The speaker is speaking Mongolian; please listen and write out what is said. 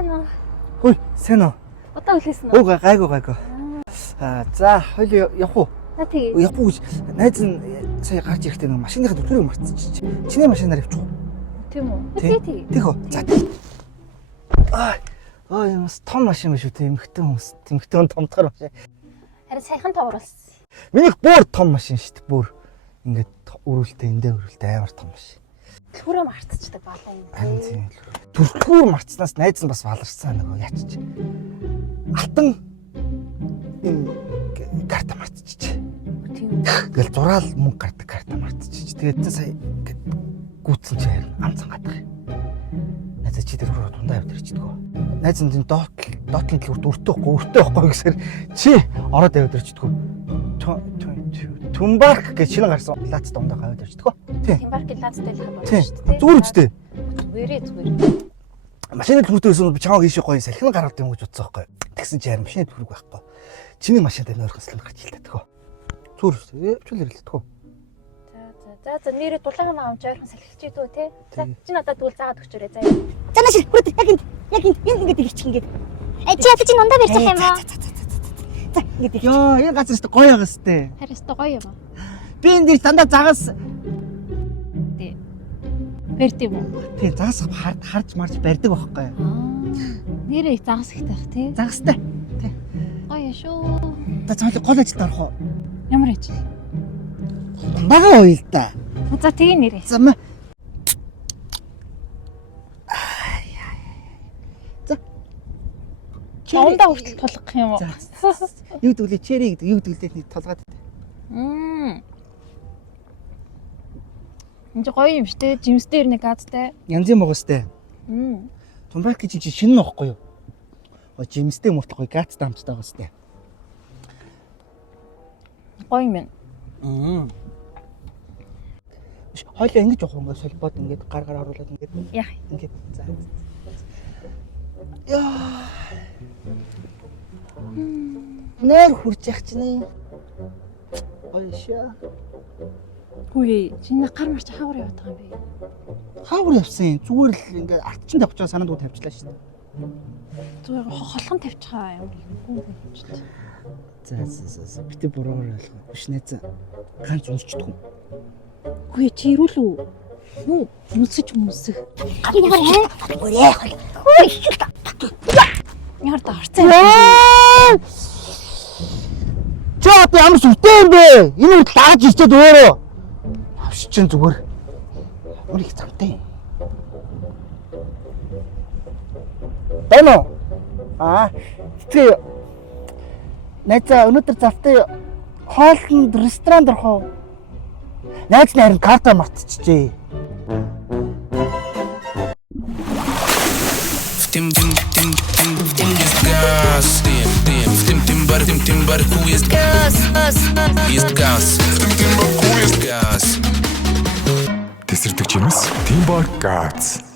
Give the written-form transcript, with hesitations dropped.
Сайн уу? Хөөе, сайн уу? Удаа үлээсэн үү? Өө гайгүй. За, хоёул явах уу? Тэгээ. Явах уу гэж найз нь сая гарч ирэхдээ нэг машиныхаа төлөвийг мартчихчих. Чиний машинаар явчих уу? Тийм үү? Тэг үү? За. Ямас том машин биш үү те эмхтэн хүмүүс. Эмхтэн томдохор машин. Харин сайхан товруулсан. Минийх бүр том машин шүү дээ. Бүр ингээд өрүүлтэй эндээ өрүүлтэй амар том машин. Түлхүүрээ мартчихдаг балаа юм. Харин тийм. Түлхүүр мартснаас найз нь бас баларсан нөгөө яач. Алтан карта мартчихжээ. Тийм. Тэгэл зураал мөнгө гардаг карта мартчихжээ. Тэгээд сая гүйтсэн чи харин амцсан гадах. Найз чи тэр рүү тундаа явж ирчихдэг. Найз нь доотлын төлөв өртөө байхгүй гэсээр чи ороод явж ирчихдэг. Түмбарк гэж шинэ гарсан лац дондоо хавьд ирчихдэг. Тийм. Түмбарк лацтай л хаа Тийм. шүү дээ. Зүгээр үстэй. Зүгээр. Машины төлөвтөөсөн би чамаг ийшээ гоё салхин гараад юм гэж бодсон байхгүй. Тэгсэн чи харин машины төлөв байхгүй. Чиний машинд энэ ойрхон гарч хэлдэг. Зүгээр үстэй. Чүл ирэлдэг. За нэрээ дулаагаа маамж ойрхон салхилж идүү те. За чи надад тэгвэл заагаад өгчөөрэй заа. За маш хүрээд яг ингэ ирчих ингэ. Чи ядаж чи ундаа барьчих юм уу? За ингэ. Йоо, энэ газар өстө гоё байгаа сте. Харин өстө гоё юм аа. Би энэ дээр дандаа загас. Тий. Барьд юм уу? Тий, загас харж марж барьдаг байхгүй. Нэрээ загас ихтэй бах тий. Загастай. Тий. Гоё шүү. Та цаалыг гол ажилд орох уу? Ямар ажил? Бага уйл та. За тэгээ нэрээ. За мэ. За. Ундаа хүртэл тулгах юм уу? Юу гэвэл чери гэдэг юу гэвэл нэг толгойд. Энд гоё юм штэ. Жимс дээр нэг газтай. Янзын могостэй. Тумбак гэж чи шинэ нөхгүй юу? Жимстэй мөртлөө гоё гацтай хамттай байгаа сте. Гоё юм байна. Хойлоо ингэж явах юм бол солбоод ингэж гар харуулаад ингэж Яах. ингэж за. Яа. Нэр хурж явах чинь. Ойшаа. Хөөе, чиний гар марч хавар яваад байгаа юм бэ? Хавар явсан. Зүгээр л ингэ ардчин тавьчаа санаад уу тавьчлаа шүү дээ. Зүгээр холхон тавьчихаа юм. Гүнзэлж. За. Битээ буруугаар ойлгоо. Биш найз. Ганц унсчихдаг. Хөөе, чи ирүүл үү? Юу? Үнсэж. Яар да харцаа. Чаа ямар сүртэй юм бэ? Энэ үед дааж ирчээд өөрөө. Авш чин зүгээр. Ямар их замтай. Бано. Тэгээ найзаа өнөөдөр завтай хоолнд ресторанд орох уу? Найз нь харин карта мартчихжээ. Тесэрдэг чимээс Тимбар Гац.